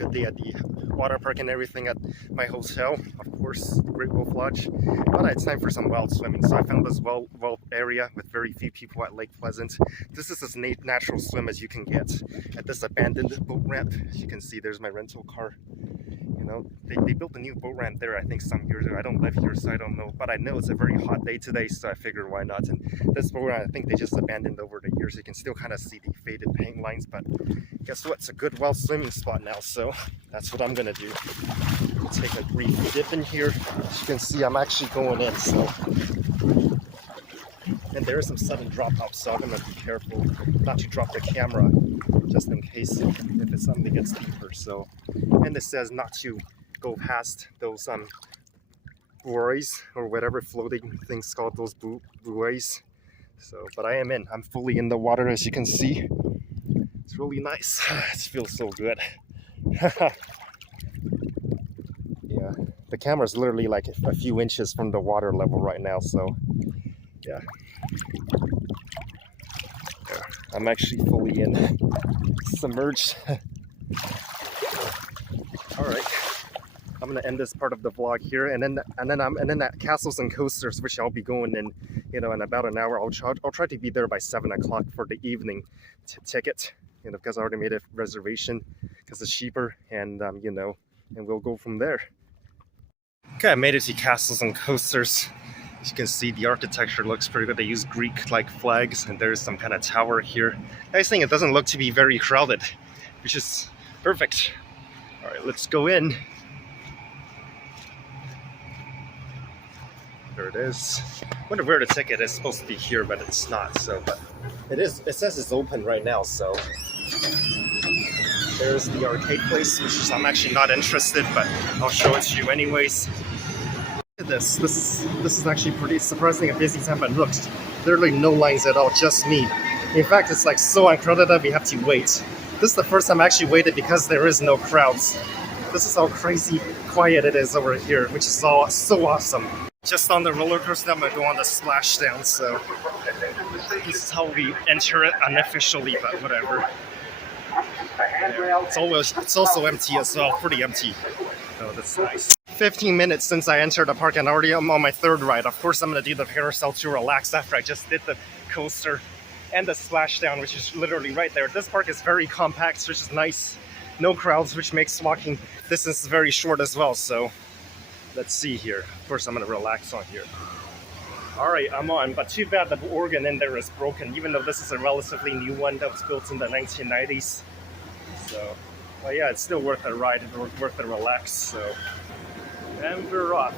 good day at the water park and everything at my hotel, of course, the Great Wolf Lodge. But it's time for some wild swimming. So I found this wild area with very few people at Lake Pleasant. This is as natural swim as you can get at this abandoned boat ramp. As you can see, there's my rental car. You know, they built a new boat ramp there, I think, some years ago. I don't live here, so I don't know. But I know it's a very hot day today, so I figured why not. And this boat ramp, I think they just abandoned over the years. You can still kind of see the faded paint lines, but guess what? It's a good wild swimming spot now, so that's what I'm gonna do. Take a brief dip in here. As you can see, I'm actually going in, so. And there is some sudden drop off, so I'm gonna be careful not to drop the camera, just in case if it's something that gets deeper. So, and it says not to go past those buoys or whatever floating things called, those buoys. So, but I am in. I'm fully in the water, as you can see. It's really nice. It feels so good. Yeah, the camera's literally like a few inches from the water level right now, so yeah. I'm actually fully in, submerged. All right, I'm gonna end this part of the vlog here, and then at Castles and Coasters, which I'll be going in, you know, in about an hour. I'll try to be there by 7 o'clock for the evening ticket, you know, because I already made a reservation because it's cheaper, and you know, and we'll go from there. Okay, I made it to Castles and Coasters. As you can see, the architecture looks pretty good. They use Greek-like flags, and there's some kind of tower here. Nice thing, it doesn't look to be very crowded, which is perfect. All right, let's go in. There it is. I wonder where the ticket is supposed to be here, but it's not. So, but it is. It says it's open right now. So there's the arcade place, which is I'm actually not interested, but I'll show it to you anyways. This is actually pretty surprisingly a busy time, but look, literally no lines at all, just me. In fact, it's like so uncrowded that we have to wait. This is the first time I actually waited because there is no crowds. This is how crazy quiet it is over here, which is so awesome. Just on the roller coaster, I'm gonna go on the splashdown, so this is how we enter it unofficially, but whatever. Yeah. It's also empty as well, pretty empty. Oh, that's nice. 15 minutes since I entered the park, and already I'm on my third ride. Of course, I'm gonna do the carousel to relax after I just did the coaster and the splashdown, which is literally right there. This park is very compact, which is nice. No crowds, which makes walking distance very short as well. So let's see here. Of course, I'm gonna relax on here. All right, I'm on, but too bad the organ in there is broken, even though this is a relatively new one that was built in the 1990s. So, well, yeah, it's still worth a ride, worth a relax. So, and we're off.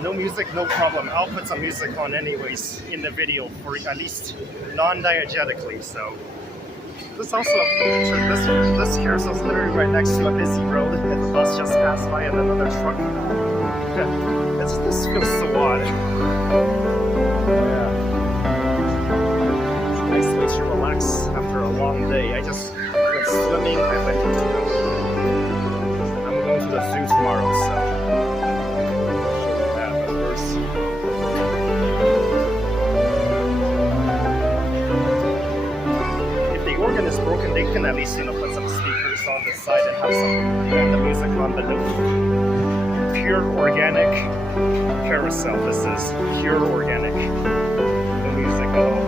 No music, no problem. I'll put some music on anyways in the video, for at least non-diegetically. So, this also, this carousel is literally right next to a busy road, and the bus just passed by and another truck. This feels so odd. Yeah. It's a nice way to relax after a long day. I just went swimming. I'm going to the zoo tomorrow, so. If the organ is broken, they can at least, you know, put some speakers on the side and have some random music on the note. Pure organic carousel. This is pure organic. No music at all.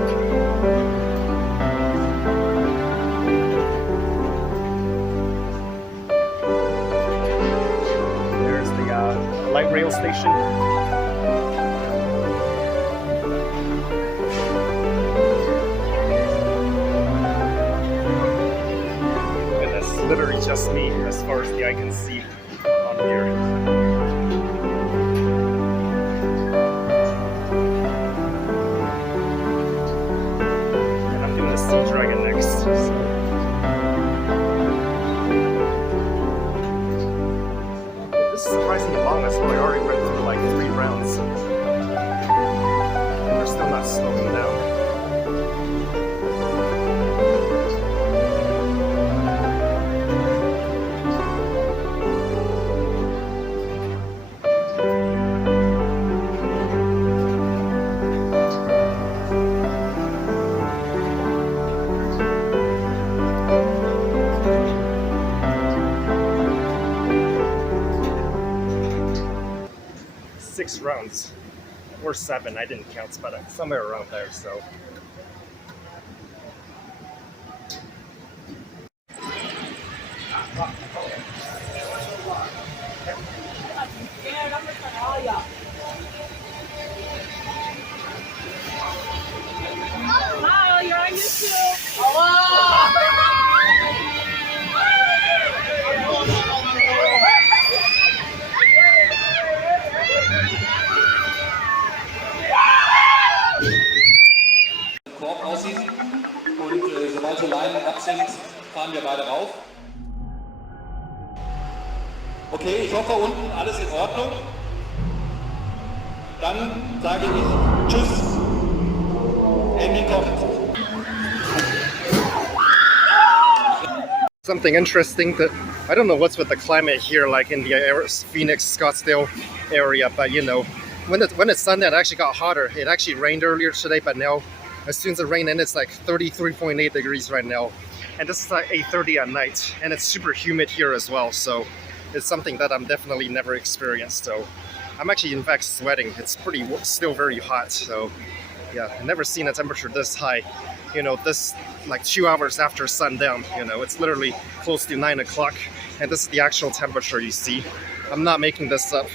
There's the light rail station. And that's literally just me as far as the eye can see on here. Sea Dragon next. So. This is surprisingly long as well. I already went through like 3 rounds. And we're still not slowing down. 6 rounds. Or 7, I didn't count, but somewhere around there, so. Hi, you're on YouTube. Hello. Korb aussieht und sobald die Leinen ab sind, fahren wir beide rauf. Okay, ich hoffe unten alles in Ordnung. Dann sage ich Tschüss. Andy kommt. Something interesting that I don't know what's with the climate here, like in the Phoenix, Scottsdale area, but you know, when it's sunny, it actually got hotter. It actually rained earlier today, but now, as soon as it rained, and it's like 33.8 degrees right now, and this is like 8:30 at night, and it's super humid here as well. So it's something that I'm definitely never experienced. So I'm actually in fact sweating. It's still very hot. So yeah, I've never seen a temperature this high. You know, this like 2 hours after sundown. You know, it's literally close to 9 o'clock, and this is the actual temperature you see. I'm not making this up.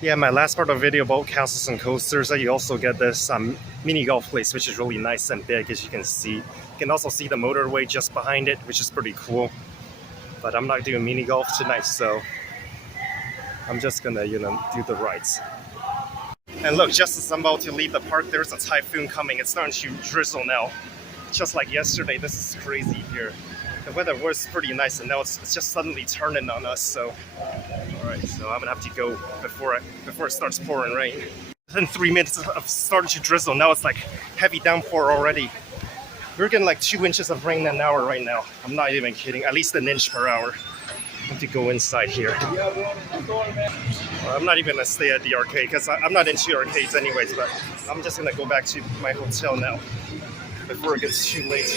Yeah, my last part of the video about castles and coasters, you also get this mini golf place, which is really nice and big, as you can see. You can also see the motorway just behind it, which is pretty cool. But I'm not doing mini golf tonight, so I'm just gonna, you know, do the rides. And look, just as I'm about to leave the park, there's a typhoon coming. It's starting to drizzle now. Just like yesterday, this is crazy here. The weather was pretty nice, and now it's just suddenly turning on us. So, all right, so I'm gonna have to go before it starts pouring rain. Within 3 minutes of starting to drizzle, now it's like heavy downpour already. We're getting like 2 inches of rain an hour right now. I'm not even kidding. At least an inch per hour. I have to go inside here. I'm not even gonna stay at the arcade because I'm not into arcades anyways. But I'm just gonna go back to my hotel now before it gets too late.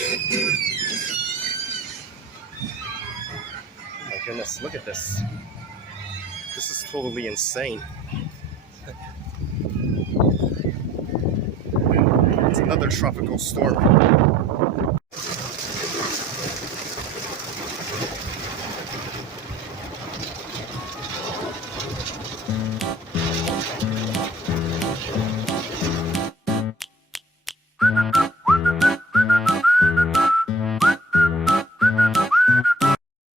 Oh my goodness, look at this. This is totally insane. It's another tropical storm.